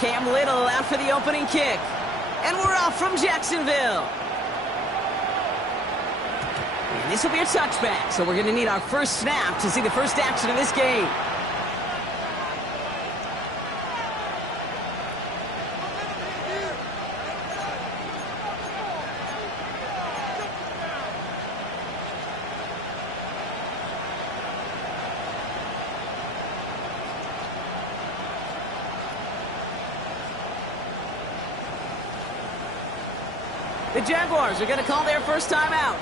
Cam Little out for the opening kick. And we're off from Jacksonville. And this will be a touchback, so we're going to need our first snap to see the first action of this game. The Jaguars are going to call their first time out.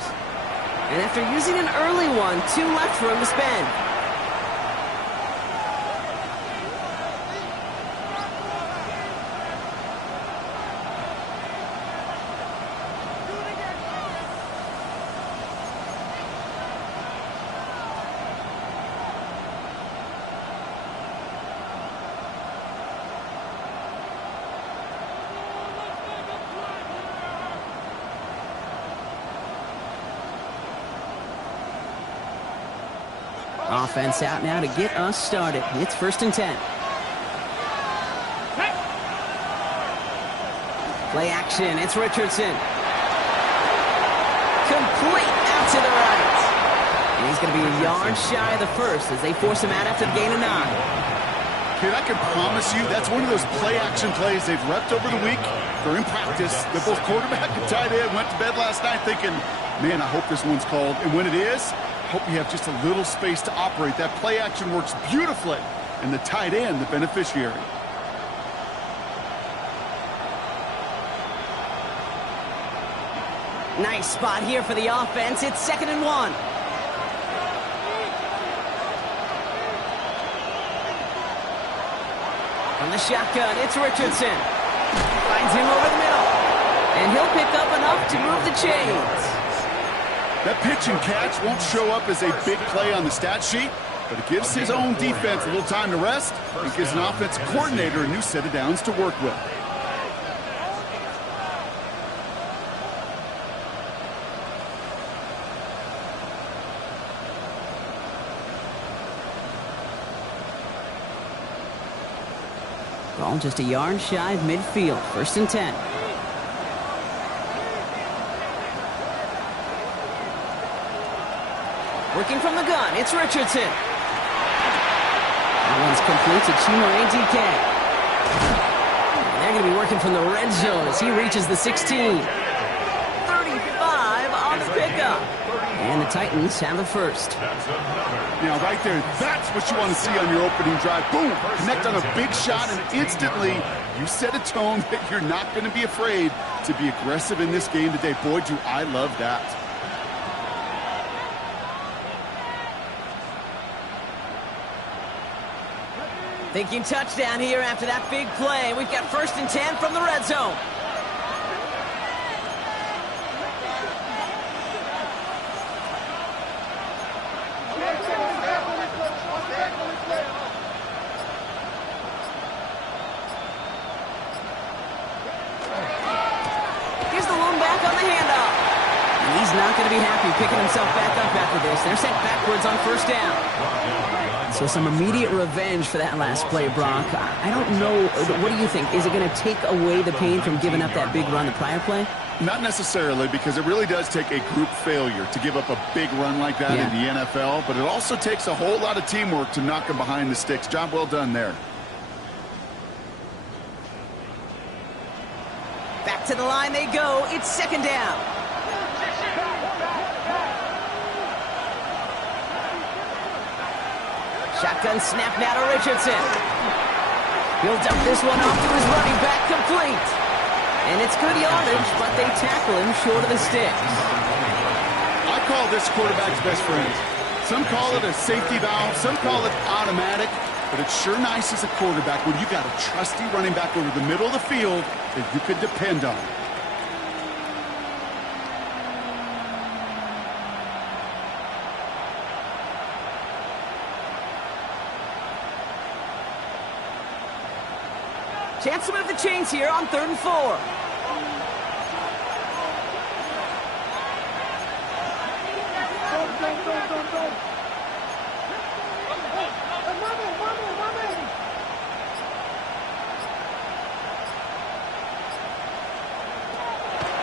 And after using an early one, 2 left for him to spend. Offense out now to get us started. It's 1st and 10. Play action. It's Richardson. Complete out to the right. And he's going to be a yard shy of the first as they force him out after the gain of 9. Kid, I can promise you that's one of those play-action plays they've repped over the week. They're in practice. They're both quarterback and tight end. Went to bed last night thinking, man, I hope this one's called. And when it is, hope you have just a little space to operate. That play action works beautifully, and the tight end, the beneficiary. Nice spot here for the offense. It's 2nd and 1. From the shotgun, it's Richardson. Finds him over the middle. And he'll pick up enough to move the chains. That pitch and catch won't show up as a big play on the stat sheet, but it gives his own defense a little time to rest. It gives an offensive coordinator a new set of downs to work with. Ball just a yard shy of midfield. 1st and 10. Working from the gun, it's Richardson. That one's complete to Chimo ADK. They're going to be working from the red zone as he reaches the 16. 35 on the pickup. And the Titans have the first. Now, right there, that's what you want to see on your opening drive. Boom! Connect on a big shot, and instantly you set a tone that you're not going to be afraid to be aggressive in this game today. Boy, do I love that. Thinking touchdown here after that big play. We've got 1st and 10 from the red zone. Here's the lone back on the handoff. And he's not going to be happy picking himself back up after this. They're sent backwards on 1st down. So some immediate revenge for that last play, Brock. I don't know. What do you think? Is it going to take away the pain from giving up that big run the prior play? Not necessarily, because it really does take a group failure to give up a big run like that in the NFL. But it also takes a whole lot of teamwork to knock them behind the sticks. Job well done there. Back to the line they go. It's 2nd down. Shotgun snap now to Richardson. He'll dump this one off to his running back, complete. And it's good yardage, but they tackle him short of the sticks. I call this quarterback's best friend. Some call it a safety valve, some call it automatic, but it's sure nice as a quarterback when you got a trusty running back over the middle of the field that you could depend on. Chance to move the chains here on 3rd and 4.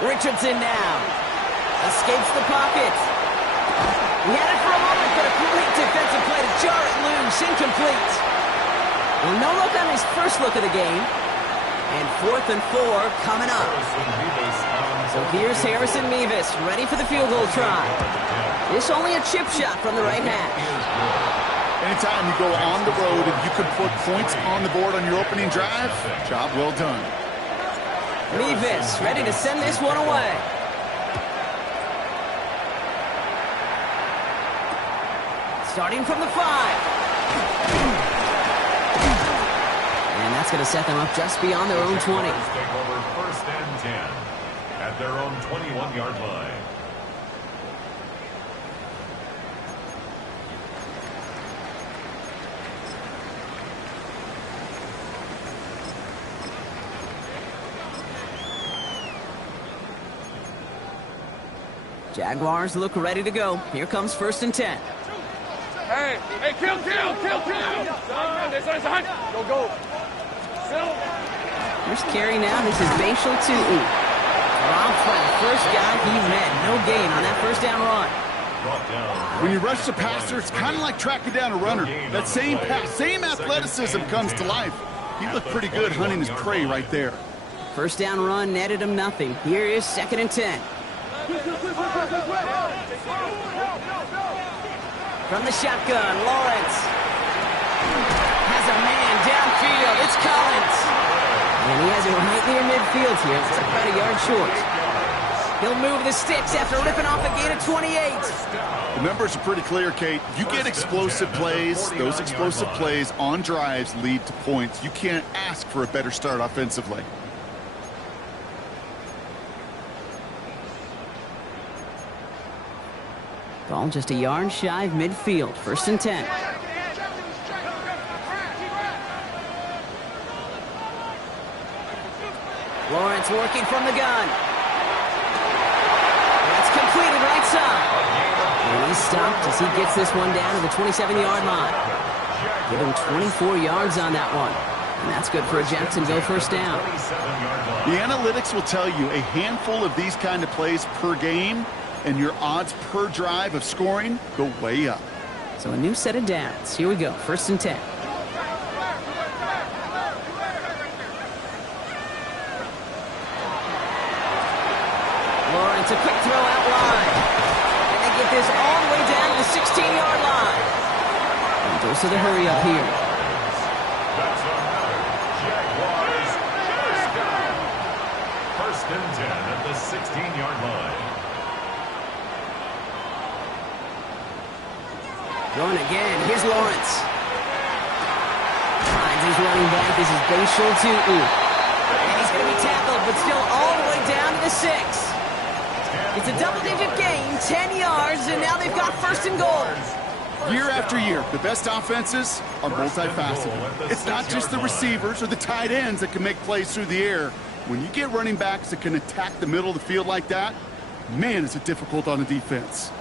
Richardson now. Escapes the pocket. He had it for a moment, but a great defensive play to jar it loose. Incomplete. Well, no look on his first look of the game. And 4th and 4 coming up. So here's Harrison Mevis, ready for the field goal try. This only a chip shot from the right hash. Anytime you go on the road and you can put points on the board on your opening drive, job well done. Mevis ready to send this one away. Starting from the 5. And that's going to set them up just beyond their own 20. Take over 1st and 10 at their own 21-yard line. Jaguars look ready to go. Here comes 1st and 10. Hey, kill! Go. Here's carry now. This is Bashal Tu'u. Dropped by the first guy he met. No gain on that first down run. When you rush the passer, it's kind of like tracking down a runner. That same pass, same athleticism comes to life. He looked pretty good hunting his prey right there. First down run netted him nothing. Here is 2nd and 10. From the shotgun, Lawrence has a man downfield. It's Collins. And he has it right near midfield here. It's about a yard short. He'll move the sticks after ripping off a gain of 28. The numbers are pretty clear, Kate. You get explosive plays. Those explosive plays on drives lead to points. You can't ask for a better start offensively. Ball just a yard shy of midfield. 1st and 10. Lawrence working from the gun. That's completed right side. And he's stopped as he gets this one down to the 27-yard line. Give him 24 yards on that one. And that's good for a Jacksonville first down. The analytics will tell you a handful of these kind of plays per game, and your odds per drive of scoring go way up. So a new set of downs. Here we go. 1st and 10. Lawrence, a quick throw out wide. And they get this all the way down to the 16-yard line. And goes to the hurry up here. That's another Jaguars first down. 1st and 10 at the 16-yard line. Going again. Here's Lawrence. Finds his running back. This is Bashal Tu'u. And he's going to be tackled, but still all the way down to the 6. It's a double-digit gain, 10 yards, and now they've got 1st and goal. Year after year, the best offenses are multifaceted. It's not just the receivers or the tight ends that can make plays through the air. When you get running backs that can attack the middle of the field like that, man, is it difficult on the defense.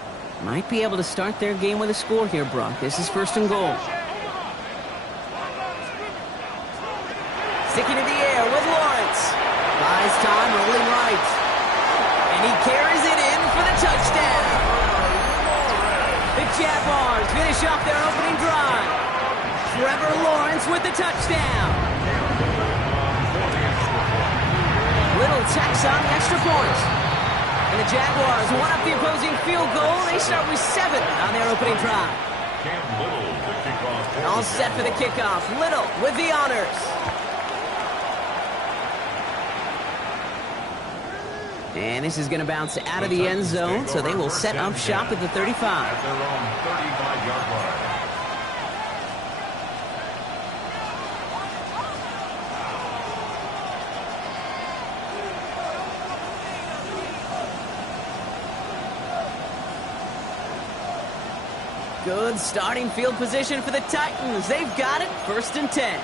Might be able to start their game with a score here, Brock. This is 1st and goal. Sticking in the air with Lawrence. Buys time, rolling right. And he carries it in for the touchdown. The Jaguars finish off their opening drive. Trevor Lawrence with the touchdown. Little tax on the extra point. And the Jaguars one up the opposing field goal. They start with 7 on their opening drive. All set for the kickoff. Little with the honors. And this is going to bounce out of the end zone, so they will set up shop at the 35. At their own 35-yard line. Good starting field position for the Titans. They've got it. 1st and 10.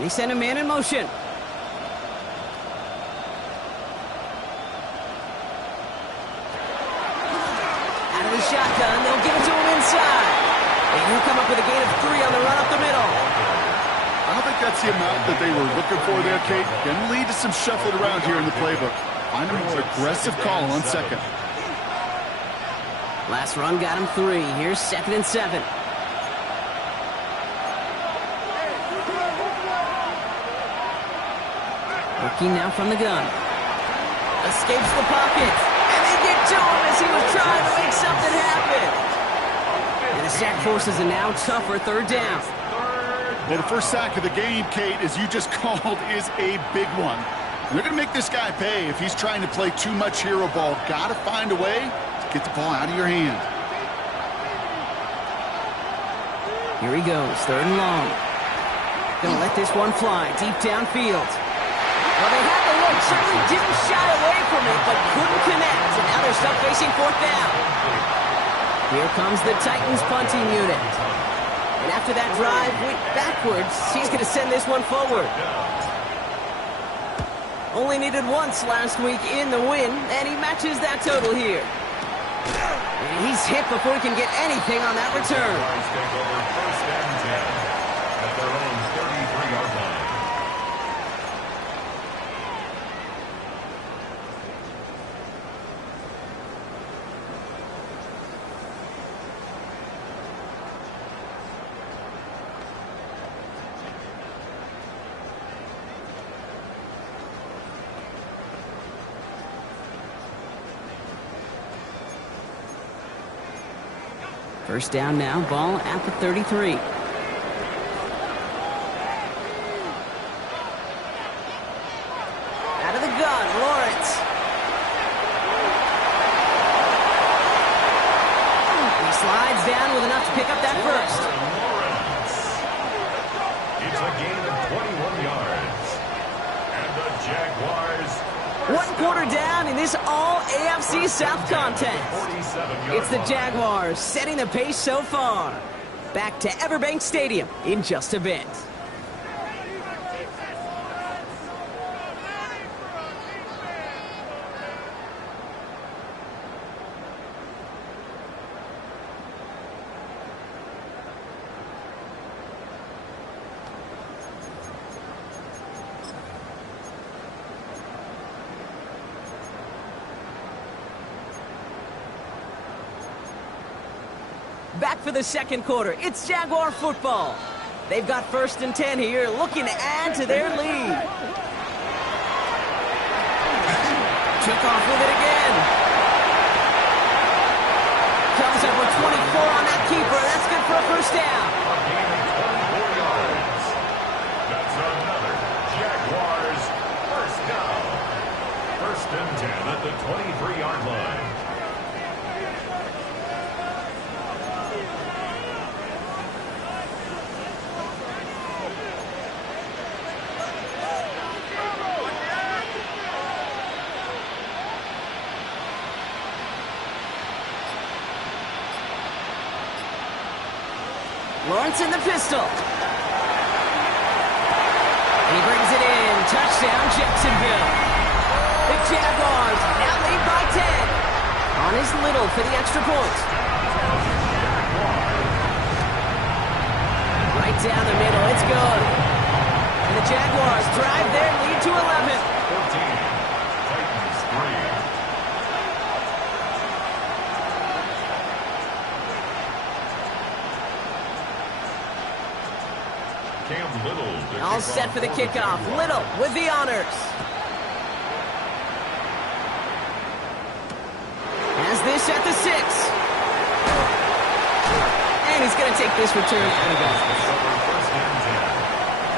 They send a man in motion. shotgun. They'll give it to him inside. And he'll come up with a gain of 3 on the run up the middle. I don't think that's the amount that they were looking for there, Kate. Going to lead to some shuffling around here in the playbook. Find a more aggressive call on second. Last run got him 3. Here's 2nd and 7. Working now from the gun. Escapes the pocket. And they get to him as he was trying to make something happen. And the sack forces a now tougher 3rd down. Well, the first sack of the game, Kate, as you just called, is a big one. And they're going to make this guy pay if he's trying to play too much hero ball. Got to find a way to get the ball out of your hand. Here he goes, 3rd and long. Gonna let this one fly deep downfield. Well, they had the look, certainly didn't shy away from it, but couldn't connect. And now they're stuck facing 4th down. Here comes the Titans punting unit. And after that drive went backwards, he's going to send this one forward. Only needed once last week in the win, and he matches that total here. And he's hit before he can get anything on that return. Take over 1st and 10 at their own 33-yard line. First down now, ball at the 33. Out of the gun, Lawrence. He slides down with enough to pick up that first. It's a gain of 21 yards. And the Jaguars... 1 quarter down in this all-AFC South contest. It's the Jaguars setting the pace so far. Back to Everbank Stadium in just a bit. Back for the 2nd quarter. It's Jaguar football. They've got 1st and 10 here, looking to add to their lead. Took off with it again. Comes up with 24 on that keeper. That's good for a 1st down. A gain of 24 yards. That's another Jaguars 1st down. 1st and 10 at the 23-yard line. Lawrence in the pistol. And he brings it in. Touchdown, Jacksonville. The Jaguars now lead by 10. On his Little for the extra point. Right down the middle. It's good. And the Jaguars drive their lead to 11. 14. Titans 3. All set for the kickoff. Little with the honors. Has this at the 6. And he's going to take this return out of bounds.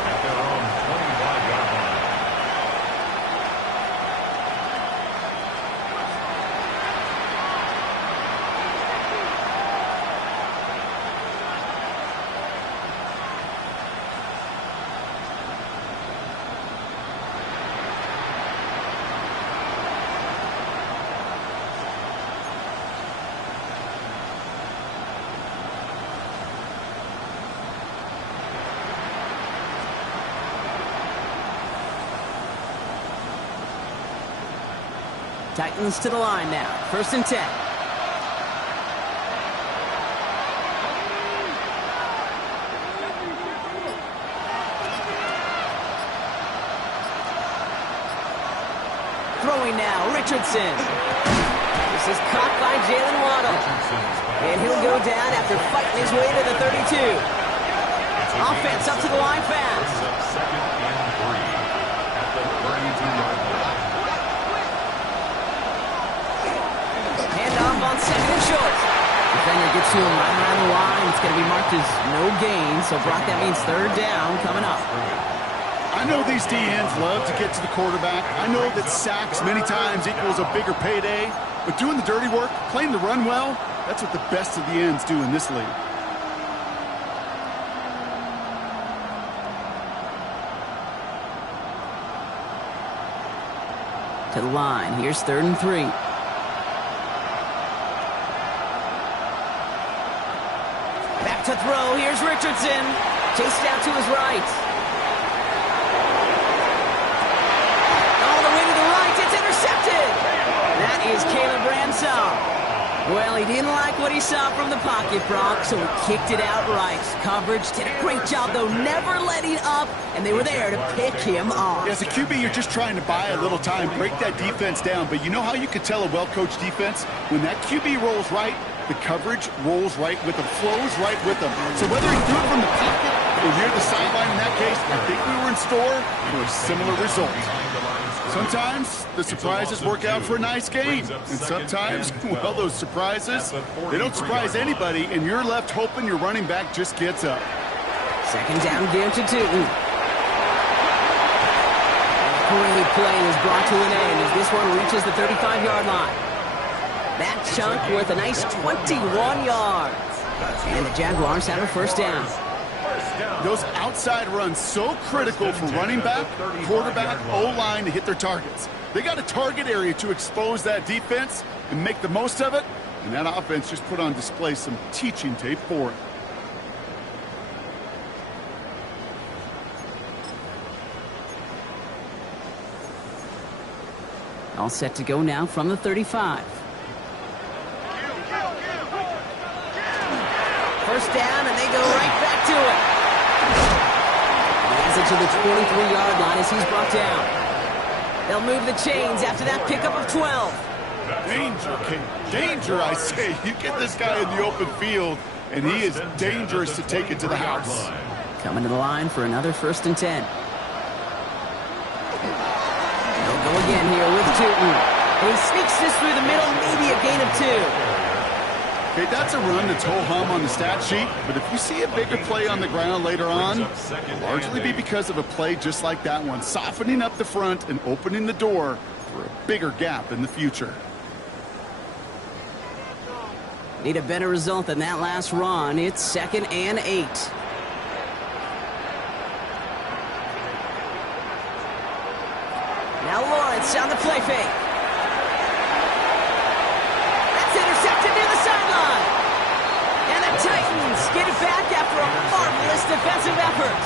At their own 25-yard line. Titans to the line now. 1st and 10. Throwing now, Richardson. This is caught by Jalen Waddle. And he'll go down after fighting his way to the 32. Offense up to the line fast. Second and 3 at the 32-yard line. Handoff on second and short. Defender gets to him right around the line. It's going to be marked as no gain. So, Brock, that means third down coming up. I know these DNs love to get to the quarterback. I know that sacks many times equals a bigger payday. But doing the dirty work, playing the run well, that's what the best of the ends do in this league. To the line. Here's 3rd and 3. Back to throw. Here's Richardson. Chased out to his right. All the way to the right. It's intercepted. That is Caleb Ransom. Well, he didn't like what he saw from the pocket, Brock, so he kicked it outright. Coverage did a great job, though, never letting up, and they were there to pick him off. As a QB, you're just trying to buy a little time, break that defense down. But you know how you can tell a well-coached defense? When that QB rolls right, the coverage rolls right with them, flows right with them. So whether he threw it from the pocket or near the sideline in that case, I think we were in store for a similar result. Sometimes the surprises work out for a nice game. And sometimes, well, those surprises, they don't surprise anybody, and you're left hoping your running back just gets up. Second down, give to 2. Great play is brought to an end as this one reaches the 35-yard line. That chunk worth a nice 21 yards. And the Jaguars have a first down. Those outside runs so critical for running back, quarterback, O-line to hit their targets. They got a target area to expose that defense and make the most of it. And that offense just put on display some teaching tape for it. All set to go now from the 35. First down, and they go right back to it. He has it to the 23-yard line as he's brought down. They'll move the chains after that pickup of 12. Danger, King. Danger, I say. You get this guy in the open field, and he is dangerous to take it to the house. Coming to the line for another 1st and 10. They'll go again here with Tootin. And he sneaks this through the middle, maybe a gain of 2. Okay, that's a run that's ho-hum on the stat sheet, but if you see a bigger play on the ground later on, it'll largely be because of a play just like that one, softening up the front and opening the door for a bigger gap in the future. Need a better result than that last run. It's 2nd and 8. Now Lawrence on the play fake. That's intercepted near the sideline. And the Titans get it back after a marvelous defensive effort.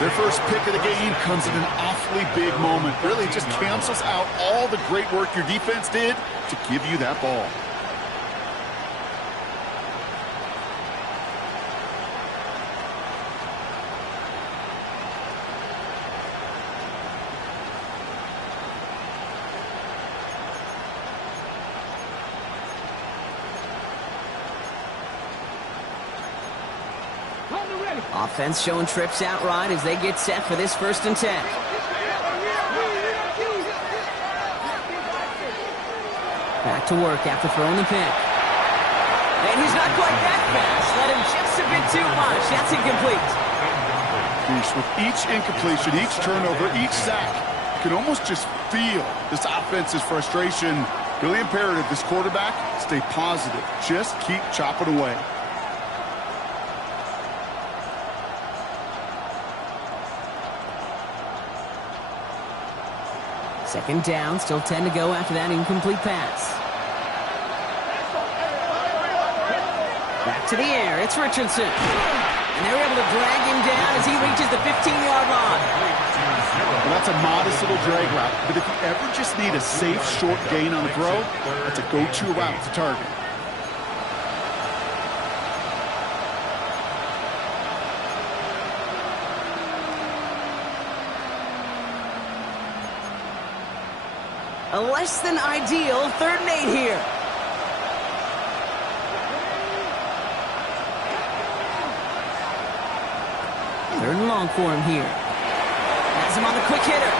Their first pick of the game comes at an awfully big moment. Really just cancels out all the great work your defense did to give you that ball. Offense showing trips outright as they get set for this 1st and 10. Back to work after throwing the pick. And he's not quite that fast. Let him just a bit too much. That's incomplete. With each incompletion, each turnover, each sack, you can almost just feel this offense's frustration. Really imperative, this quarterback, stay positive. Just keep chopping away. Second down, still 10 to go after that incomplete pass. Back to the air, it's Richardson. And they're able to drag him down as he reaches the 15-yard line. Well, that's a modest little drag route, but if you ever just need a safe, short gain on the throw, that's a go-to route to target. A less than ideal 3rd and 8 here. Third and long for him here. Has him on the quick hitter.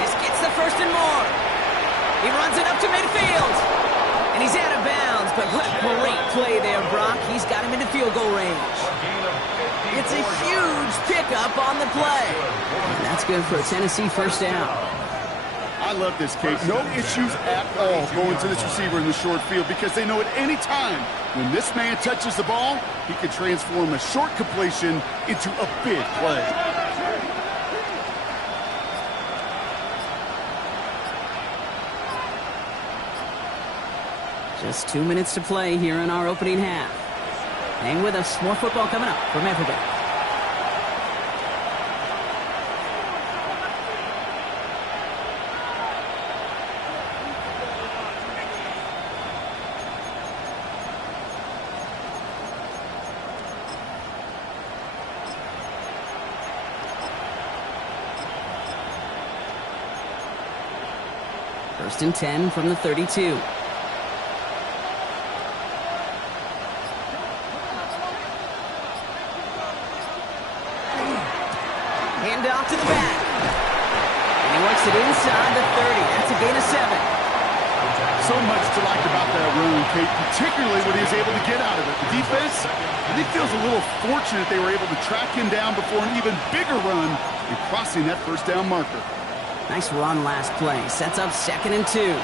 This gets the 1st and more. He runs it up to midfield. And he's out of bounds, but what a great play there, Brock. He's got him into field goal range. It's a huge pickup on the play. And that's good for a Tennessee 1st down. I love this, Kate. No issues at all going to this receiver in the short field because they know at any time when this man touches the ball, he can transform a short completion into a big play. Just 2 minutes to play here in our opening half. Hang with us. More football coming up from everybody. First and 10 from the 32. Hand off to the back. And he works it inside the 30. That's a gain of 7. So much to like about that run, Kate, particularly what he was able to get out of it. The defense, I think, feels a little fortunate they were able to track him down before an even bigger run in crossing that 1st down marker. Nice run last play. Sets up 2nd and 2.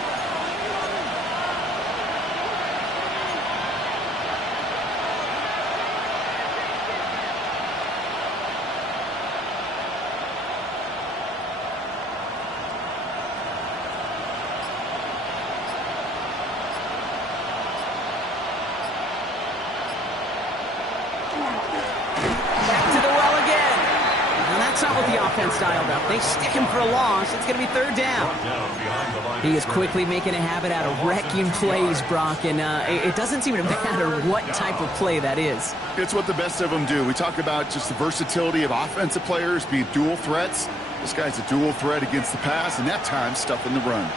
Styled up. They stick him for a loss. It's going to be 3rd down. He is quickly making a habit out of wrecking plays, Brock, and it doesn't seem to matter what type of play that is. It's what the best of them do. We talk about just the versatility of offensive players being dual threats. This guy's a dual threat against the pass, and that time stuffing the run.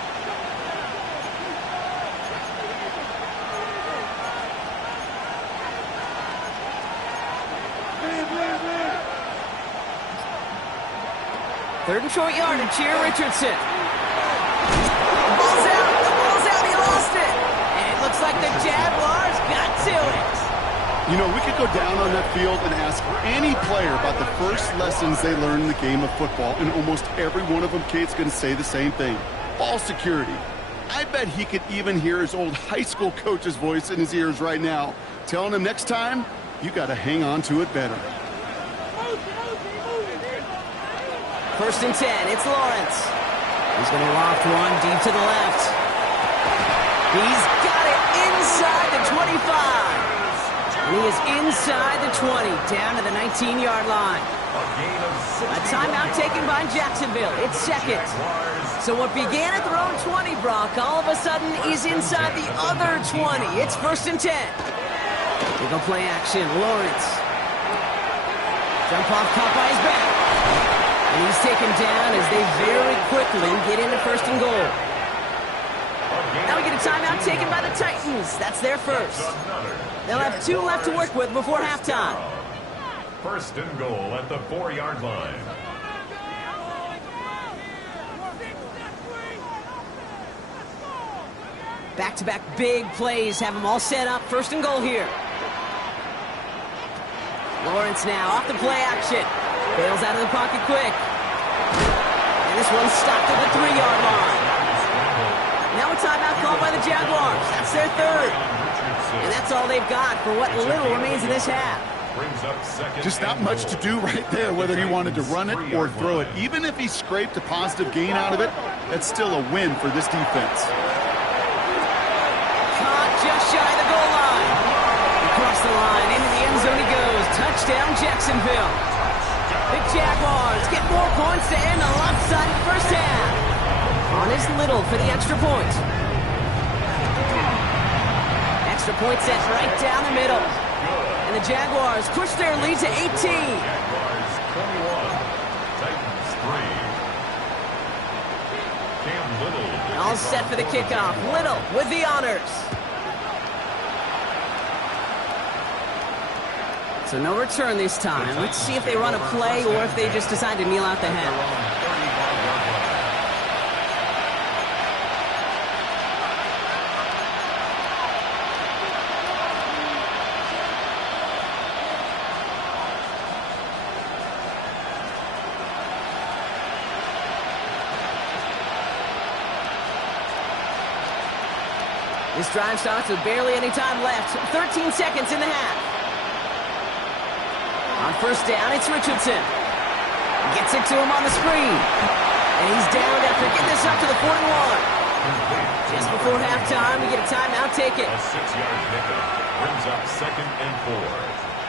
Third and short yardage here, Richardson. The ball's out, he lost it. And it looks like the Jaguars got to it. You know, we could go down on that field and ask any player about the first lessons they learned in the game of football, and almost every one of them, Kate's going to say the same thing. Ball security. I bet he could even hear his old high school coach's voice in his ears right now, telling him next time, you got to hang on to it better. First and 10, it's Lawrence. He's going to loft one deep to the left. He's got it inside the 25. And he is inside the 20, down to the 19-yard line. A timeout taken by Jacksonville. It's 2nd. So what began at their own 20, Brock, all of a sudden is inside the other 20. It's 1st and 10. They go play action. Lawrence. Jump off, caught by his back. And he's taken down as they very quickly get into 1st and goal. Now we get a timeout taken by the Titans. That's their first. They'll have 2 left to work with before halftime. 1st and goal at the 4-yard line. Back-to-back big plays have them all set up. 1st and goal here. Lawrence now off the play action. Bails out of the pocket quick. And this one's stopped at the 3-yard line. Now a timeout called by the Jaguars. That's their 3rd. And that's all they've got for what little remains in this half. Just not much to do right there, whether he wanted to run it or throw it. Even if he scraped a positive gain out of it, that's still a win for this defense. Caught just shy of the goal line. Across the line, into the end zone he goes. Touchdown, Jacksonville. The Jaguars get more points to end a lopsided first half. On is Little for the extra point. Extra point set right down the middle. And the Jaguars push their lead to 18. Jaguars 21, Titans 3. Cam Little All set for the kickoff. Little with the honors. So no return this time. Let's see if they run a play or if they just decide to kneel out the half. This drive starts with barely any time left. 13 seconds in the half. On first down, it's Richardson. Gets it to him on the screen. And he's down after getting this up to the 41. Just before halftime, we get a timeout. Take it. A 6-yard pickup brings up 2nd and 4.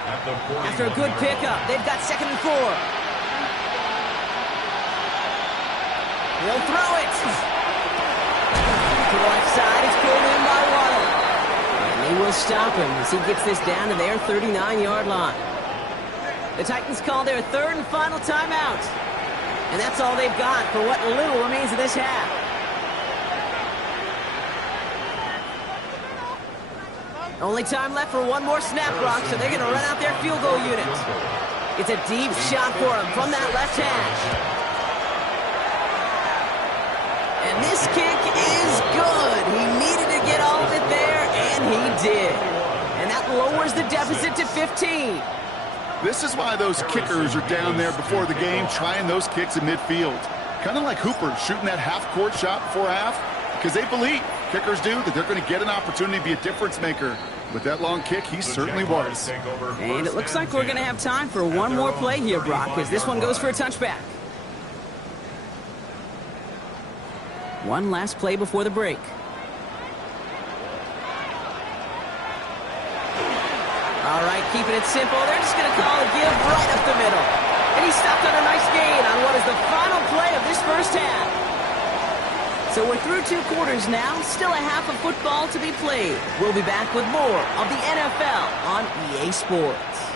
At the 41. After a good pickup, they've got 2nd and 4. He'll throw it. To the left side, it's pulled in by Waddle. And they will stop him as he gets this down to their 39-yard line. The Titans call their 3rd and final timeout. And that's all they've got for what little remains of this half. Only time left for one more snap, Brock, so they're going to run out their field goal unit. It's a deep shot for him from that left hash. And this kick is good. He needed to get all of it there, and he did. And that lowers the deficit to 15. This is why those kickers are down there before the game trying those kicks in midfield. Kind of like Hooper shooting that half-court shot before half, because they believe, kickers do, that they're going to get an opportunity to be a difference maker. With that long kick, he certainly was. And it looks like we're going to have time for one more play here, Brock, as this one goes for a touchback. One last play before the break. All right, keeping it simple. They're just going to call a give right up the middle. And he's stopped on a nice gain on what is the final play of this first half. So we're through 2 quarters now. Still a half of football to be played. We'll be back with more of the NFL on EA Sports.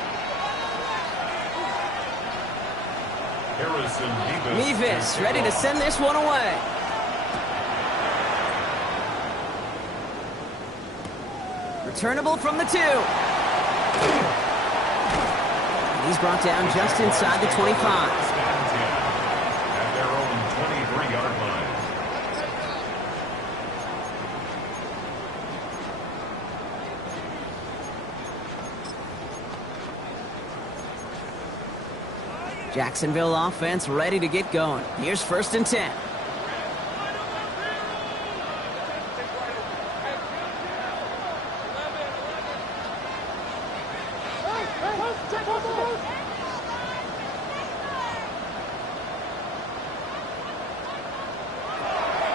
Mevis ready to send this one away. Returnable from the 2. And he's brought down just inside the 25. At their own 23-yard line. Jacksonville offense ready to get going. Here's 1st and 10.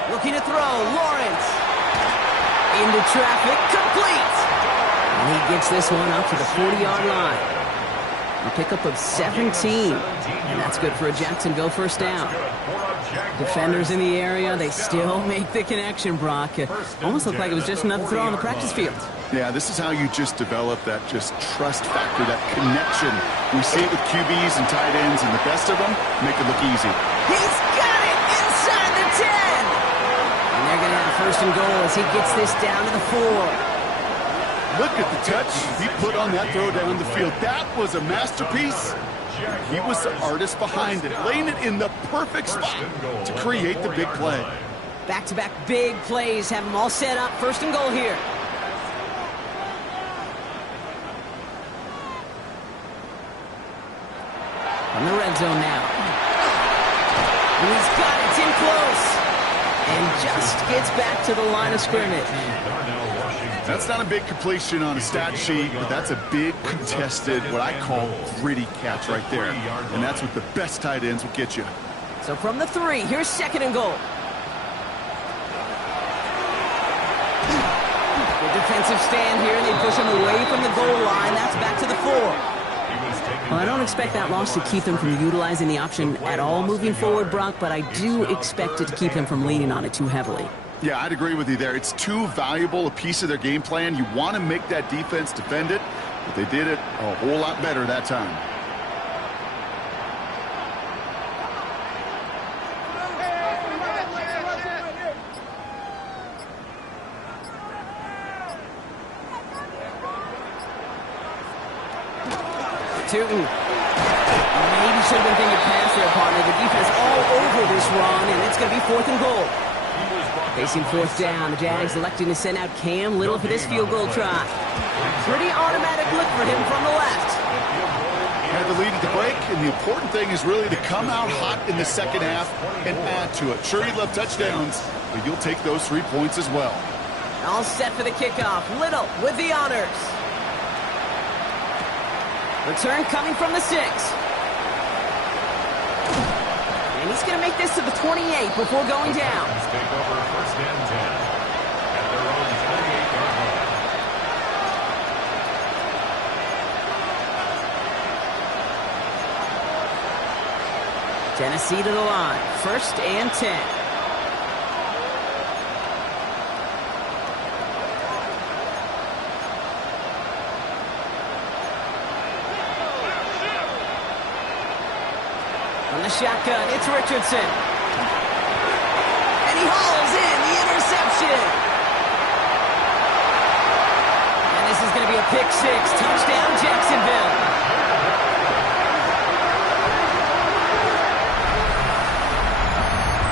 Looking to throw, Lawrence. Into traffic, complete. And he gets this one up to the 40-yard line. A pickup of 17. And that's good for a Jacksonville first down. Defenders in the area, they still make the connection, Brock. Almost looked like it was just another throw on the practice field. Yeah, this is how you just develop that just trust factor, that connection. We see it with QBs and tight ends, and the best of them make it look easy. He's got it inside the 10. And they're going to have 1st and goal as he gets this down to the 4. Look at the touch he put on that throw down the field. That was a masterpiece. He was the artist behind it, laying it in the perfect spot to create the big play. Back-to-back big plays have them all set up. 1st and goal here. From the red zone now. And he's got it. It's in close. And just gets back to the line of scrimmage. That's not a big completion on a stat sheet, but that's a big contested, what I call gritty catch right there. And that's what the best tight ends will get you. So from the 3, here's 2nd and goal. Good defensive stand here, and they push him away from the goal line. That's back to the 4. Well, I don't expect that loss to keep them from utilizing the option at all moving forward, Brock, but I do expect it to keep them from leaning on it too heavily. Yeah, I'd agree with you there. It's too valuable a piece of their game plan. You want to make that defense defend it, but they did it a whole lot better that time. Tootin. Maybe should have been thinking pass there, partner. The defense all over this run, and it's going to be 4th and goal. Facing 4th down, the Jags electing to send out Cam Little for this field goal try. Pretty automatic look for him from the left. Had the lead at the break, and the important thing is really to come out hot in the second half and add to it. Sure, you love touchdowns, but you'll take those 3 points as well. All set for the kickoff. Little with the honors. Return coming from the 6. And he's going to make this to the 28 before going down. Take over 1st and 10 at their own 28-yard line. Tennessee to the line. 1st and 10. From the shotgun, it's Richardson. And he hauls in the interception. And this is going to be a pick 6. Touchdown, Jacksonville.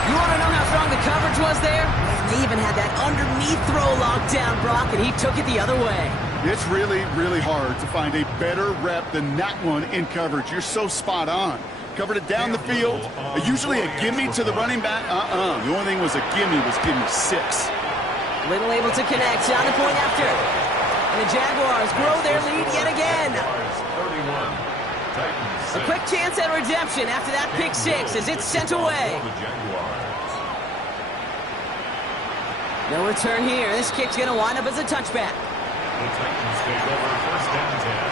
You want to know how strong the coverage was there? They even had that underneath throw locked down, Brock, and he took it the other way. It's really, really hard to find a better rep than that one in coverage. You're so spot on. Covered it down the field. Usually a gimme to the running back. The only thing was a gimme 6. Little able to connect on the point after. And the Jaguars grow their lead yet again. A quick chance at redemption after that pick 6 as it's sent away. No return here. This kick's going to wind up as a touchback. The Titans take over 1st and 10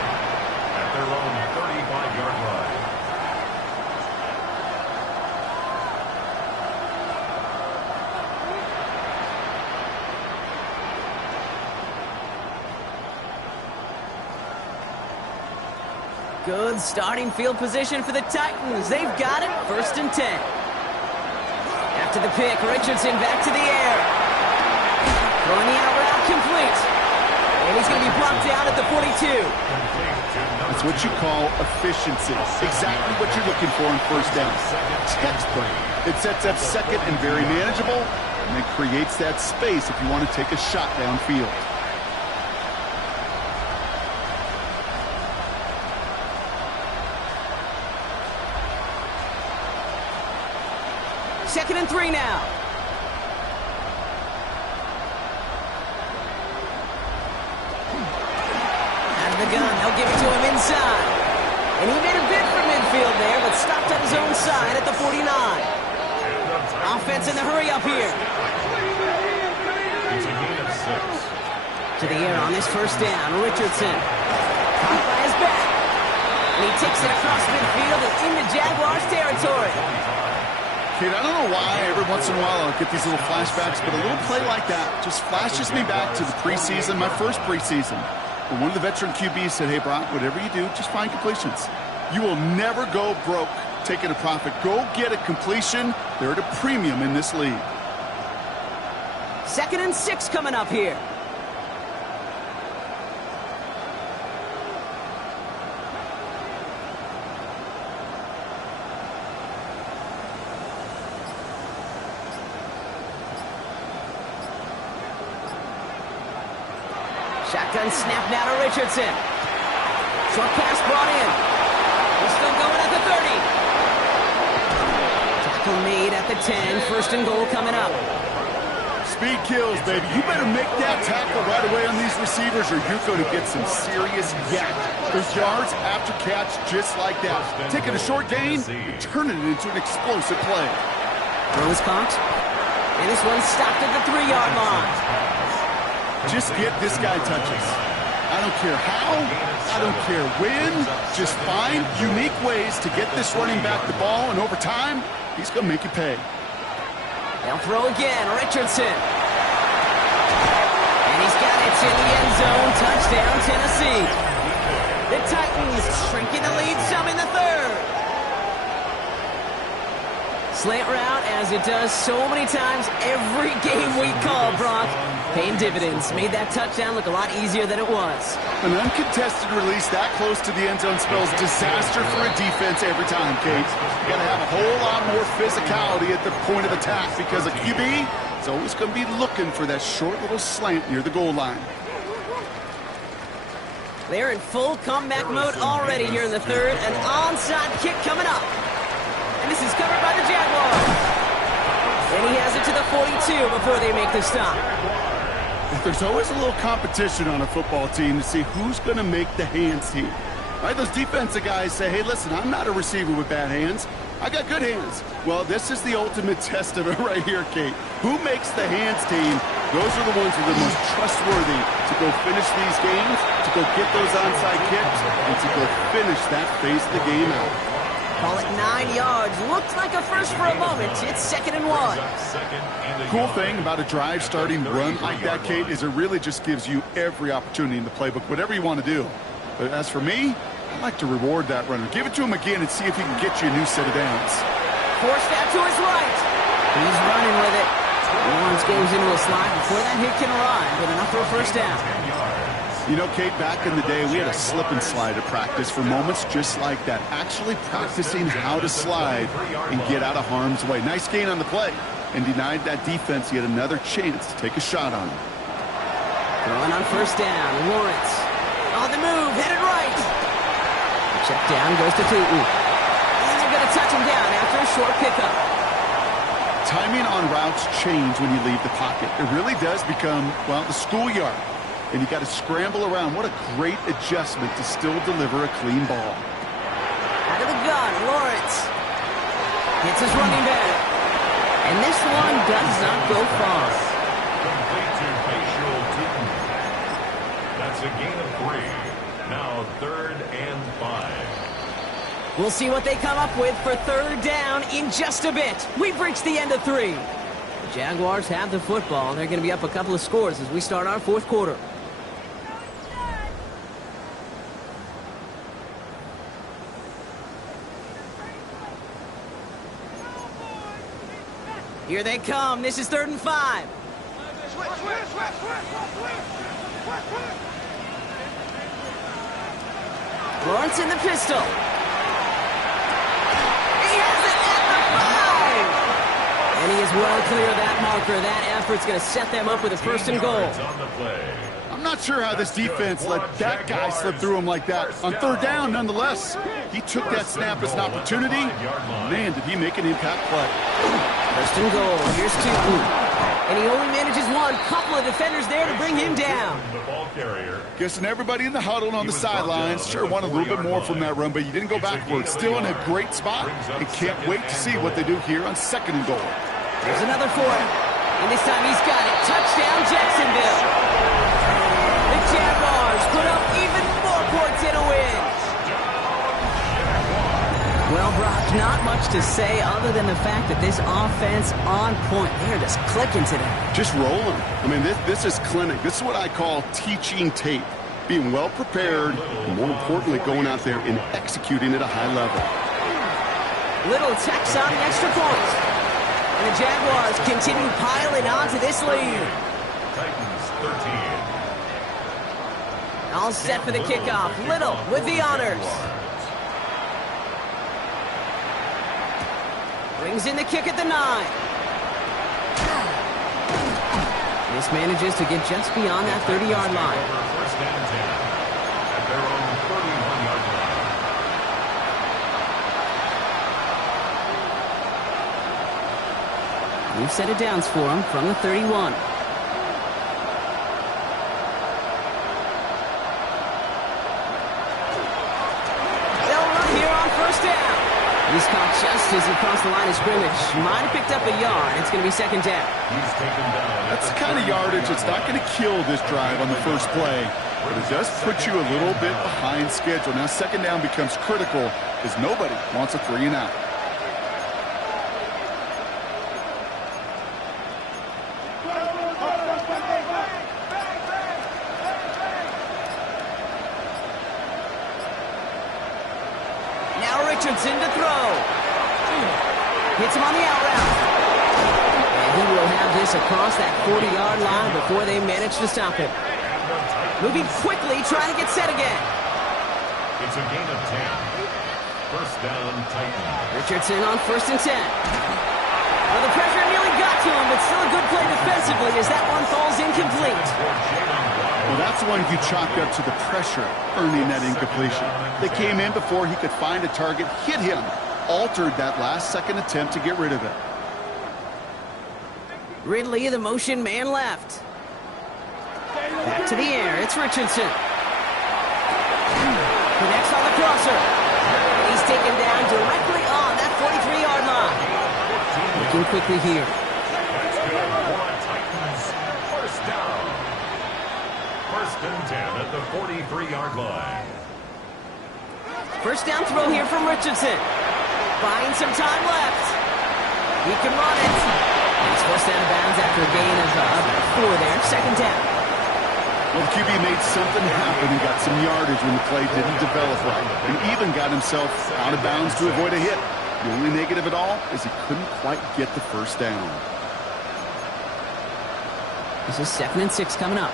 at their own 35-yard line. Good starting field position for the Titans. They've got it. 1st and 10. After the pick, Richardson back to the air. Throwing the out route complete. And he's going to be brought down at the 42. It's what you call efficiency. Exactly what you're looking for in 1st down. Textbook. It sets up 2nd and very manageable, and it creates that space if you want to take a shot downfield. Second and 3 now. Out of the gun, they'll give it to him inside. And he made a bid for midfield there, but stopped at his own side at the 49. Offense in the hurry up here. It's a gain of 6. To the air on this 1st down. Richardson. Caught by his back. And he takes it across midfield and into Jaguars territory. Kid, I don't know why every once in a while I'll get these little flashbacks, but a little play like that just flashes me back to the preseason, my first preseason. But one of the veteran QBs said, hey, Brock, whatever you do, just find completions. You will never go broke taking a profit. Go get a completion. They're at a premium in this league. 2nd and 6 coming up here. Shotgun snap now to Richardson. Short pass brought in. He's still going at the 30. Tackle made at the 10. 1st and goal coming up. Speed kills, baby. You better make that tackle right away on these receivers or you're going to get some serious yak. There's yards after catch just like that. Taking a short gain and turning it into an explosive play. Throw is caught. And this one's stopped at the 3-yard line. Just get this guy touches. I don't care how, I don't care when. Just find unique ways to get this running back the ball, and over time, he's going to make you pay. They'll throw again, Richardson. And he's got it in the end zone. Touchdown, Tennessee. The Titans shrinking the lead some in the 3rd. Slant route, as it does so many times every game we call, Brock. Paying dividends. Made that touchdown look a lot easier than it was. An uncontested release that close to the end zone spells disaster for a defense every time, Kate. You got to have a whole lot more physicality at the point of attack because a QB is always going to be looking for that short little slant near the goal line. They're in full comeback mode already here in the third. An onside kick coming up. And this is covered by the Jaguars. And he has it to the 42 before they make the stop. There's always a little competition on a football team to see who's going to make the hands team. Right? Those defensive guys say, hey, listen, I'm not a receiver with bad hands. I got good hands. Well, this is the ultimate test of it right here, Kate. Who makes the hands team? Those are the ones who are the most trustworthy to go finish these games, to go get those onside kicks, and to go finish that phase of the game out. Call it 9 yards. Looked like a first for a moment. It's 2nd and 1. Cool thing about a drive starting run like that, Kate, is it really just gives you every opportunity in the playbook, whatever you want to do. But as for me, I like to reward that runner. Give it to him again and see if he can get you a new set of downs. Forced out to his right. He's running with it. Lawrence goes into a slide before that hit can arrive, but enough for a first down. You know, Kate, back in the day, we had a slip and slide at practice for moments just like that. Actually practicing how to slide and get out of harm's way. Nice gain on the play and denied that defense yet another chance to take a shot on him. Throwing on first down. Lawrence on the move, headed right. Check down, goes to Tutu. And they're going to touch him down after a short pickup. Timing on routes change when you leave the pocket. It really does become, well, the schoolyard. And you got to scramble around. What a great adjustment to still deliver a clean ball. Out of the gun, Lawrence. Hits his running back. And this one does not go far. Complete to Facial Tutu. That's a gain of 3. Now 3rd and 5. We'll see what they come up with for 3rd down in just a bit. We've reached the end of 3. The Jaguars have the football. They're going to be up a couple of scores as we start our 4th quarter. Here they come. This is 3rd and 5. Lawrence in the pistol. He has it at the 5. And he is well clear of that marker. That effort's going to set them up with a 1st and goal. I'm not sure how this defense let that guy slip through him like that. On 3rd down, nonetheless, he took that snap as an opportunity. Man, did he make an impact play. 1st and goal. Here's Tutu. And he only manages one. Couple of defenders there to bring him down. Guessing everybody in the huddle and on the sidelines sure wanted a little bit more from that run, but you didn't go backwards. Still in a great spot and can't wait to see what they do here on 2nd and goal. There's another for him. And this time he's got it. Touchdown, Jacksonville. The Jaguars put up even more points in a win. Well, Brock, not much to say other than the fact that this offense on point. They're just clicking today. Just rolling. I mean, this is clinic. This is what I call teaching tape. Being well prepared, and more importantly, going out there and executing at a high level. Little text on the extra point. And the Jaguars continue piling on to this lead. Titans 13. All set for the kickoff. Little with the honors. Brings in the kick at the 9. This manages to get just beyond that 30-yard line. First and 10 at their own 31-yard line. We've set it downs for him from the 31. They'll run here on 1st down. He's caught just as he crossed the line of scrimmage. Might have picked up a yard. It's going to be 2nd down. He's taken down. That's the kind of yardage that's not going to kill this drive on the first play, but it does put you a little bit behind schedule. Now 2nd down becomes critical because nobody wants a 3 and out. Richardson to throw. Hits him on the out route. And he will have this across that 40-yard line before they manage to stop him. Moving quickly, trying to get set again. It's a gain of 10. First down, Titans. Richardson on 1st and 10. Well, the pressure nearly got to him, but still a good play defensively as that one falls incomplete. Well, that's the one you chalked up to the pressure, earning that incompletion. They came in before he could find a target, hit him, altered that last-second attempt to get rid of it. Ridley, the motion man left. Back to the air. It's Richardson. Connects on the crosser. And he's taken down directly on that 43-yard line. Looking quickly here. That's good for Titans. First down. First and 10 at the 43-yard line. First down throw here from Richardson. Buying some time left. He can run it. And he's forced out of bounds after a gain of about 4 there. Second down. Well, the QB made something happen and got some yardage when the play didn't develop right. And even got himself out of bounds to avoid a hit. The only negative at all is he couldn't quite get the first down. This is 2nd and 6 coming up.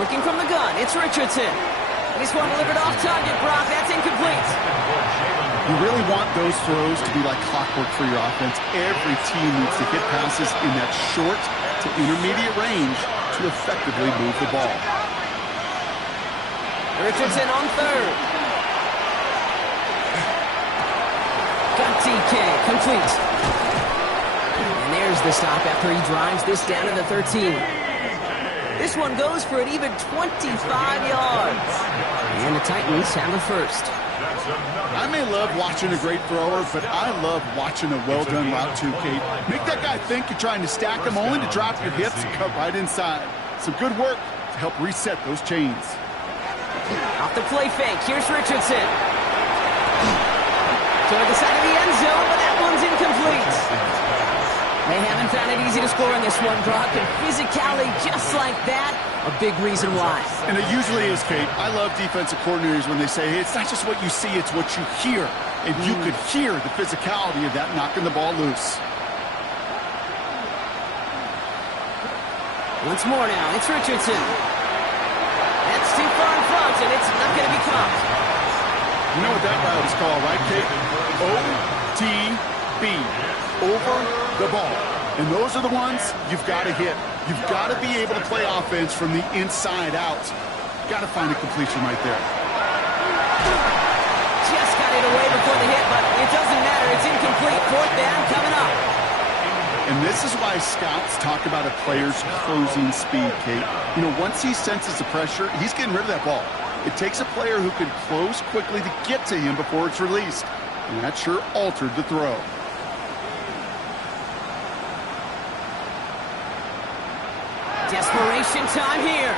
Working from the gun, it's Richardson. This one delivered off target, Brock. That's incomplete. You really want those throws to be like clockwork for your offense. Every team needs to hit passes in that short to intermediate range to effectively move the ball. Richardson on 3rd. Got TK, complete. And there's the stop after he drives this down to the 13. This one goes for an even 25 yards. And the Titans have the first. I may love watching a great thrower, but I love watching a well-done route too, Kate. Make that guy think you're trying to stack him only to drop your hips and cut right inside. Some good work to help reset those chains. Off the play fake, here's Richardson. Toward the side of the end zone, but that one's incomplete. They haven't found it easy to score in this one, Brock, and physicality just like that, a big reason why. And it usually is, Kate. I love defensive coordinators when they say, hey, it's not just what you see, it's what you hear. And you could hear the physicality of that knocking the ball loose. Once more now, it's Richardson. That's too far in front, and it's not going to be caught. You know what that route is called, right, Kate? OTB. Over the ball. And those are the ones you've got to hit. You've got to be able to play offense from the inside out. Got to find a completion right there. Just got it away before the hit, but it doesn't matter. It's incomplete. 4th down coming up. And this is why scouts talk about a player's closing speed, Kate. You know, once he senses the pressure, he's getting rid of that ball. It takes a player who can close quickly to get to him before it's released. And that sure altered the throw. Desperation time here.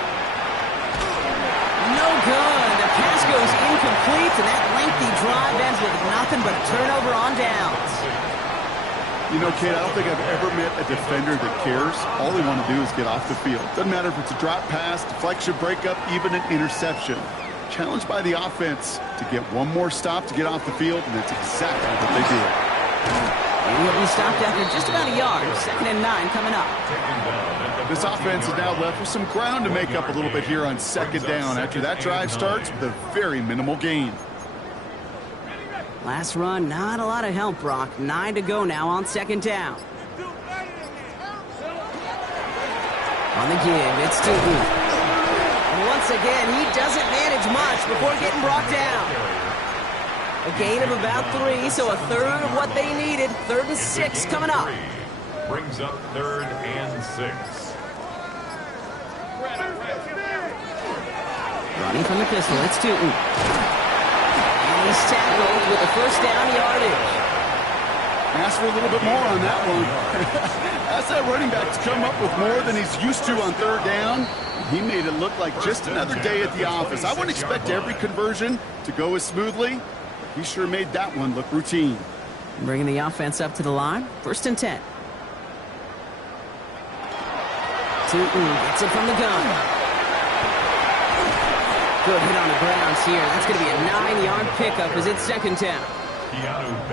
No good. The pass goes incomplete, and that lengthy drive ends with nothing but a turnover on downs. You know, Kate, I don't think I've ever met a defender that cares. All they want to do is get off the field. Doesn't matter if it's a drop pass, deflection, breakup, even an interception. Challenged by the offense to get one more stop to get off the field, and that's exactly what they did. And he'll be stopped after just about a yard. 2nd and 9 coming up. This offense is now left with some ground to make up a little bit here on 2nd down after that drive starts with a very minimal gain. Last run, not a lot of help, Brock. 9 to go now on 2nd down. On the give, it's Stooten. And once again, he doesn't manage much before getting brought down. A gain of about 3, so a third of what they needed. 3rd and 6 coming up. Brings up 3rd and 6. Running from the pistol, it's Stooten. And he's tackled with a 1st down yardage. Ask for a little bit more on that one. Ask that running back to come up with more than he's used to on 3rd down. He made it look like just another day at the office. I wouldn't expect every conversion to go as smoothly. He sure made that one look routine. Bringing the offense up to the line. 1st and 10. Stooten gets it from the gun. Good hit on the grounds here. That's going to be a 9-yard pickup as it's second down.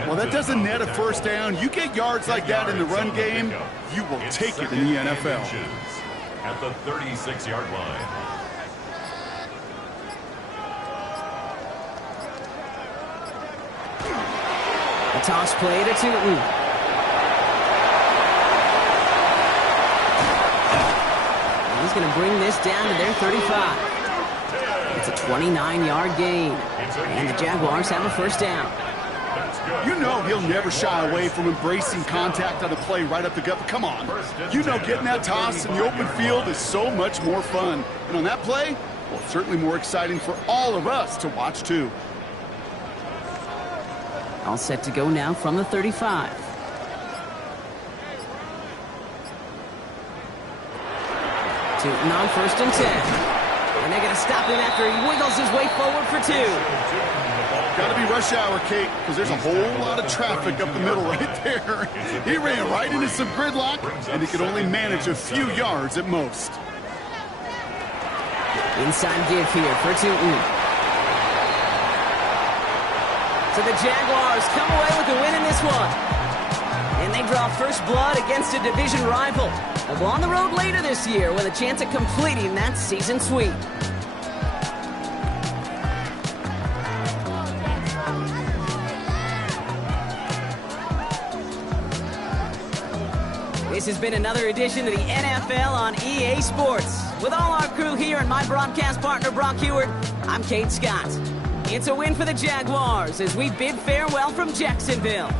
Well, that doesn't net a first down. You get yards like that in the run game, you will take it in the NFL. At the 36-yard line. A toss play to Tootin. He's going to bring this down to their 35. It's a 29-yard gain. And the Jaguars have a first down. You know he'll never shy away from embracing contact on a play right up the gut. But come on. You know getting that toss in the open field is so much more fun. And on that play, well, it's certainly more exciting for all of us to watch, too. All set to go now from the 35. Tootin on first and 10. And they're going to stop him after he wiggles his way forward for 2. Got to be rush hour, Kate, because there's a whole lot of traffic up the middle right there. He ran right into some gridlock, and he could only manage a few yards at most. Inside give here for Tootin. So the Jaguars come away with the win in this one. And they draw first blood against a division rival. They'll go on the road later this year with a chance at completing that season sweep. This has been another edition of the NFL on EA Sports. With all our crew here and my broadcast partner, Brock Heward, I'm Kate Scott. It's a win for the Jaguars as we bid farewell from Jacksonville.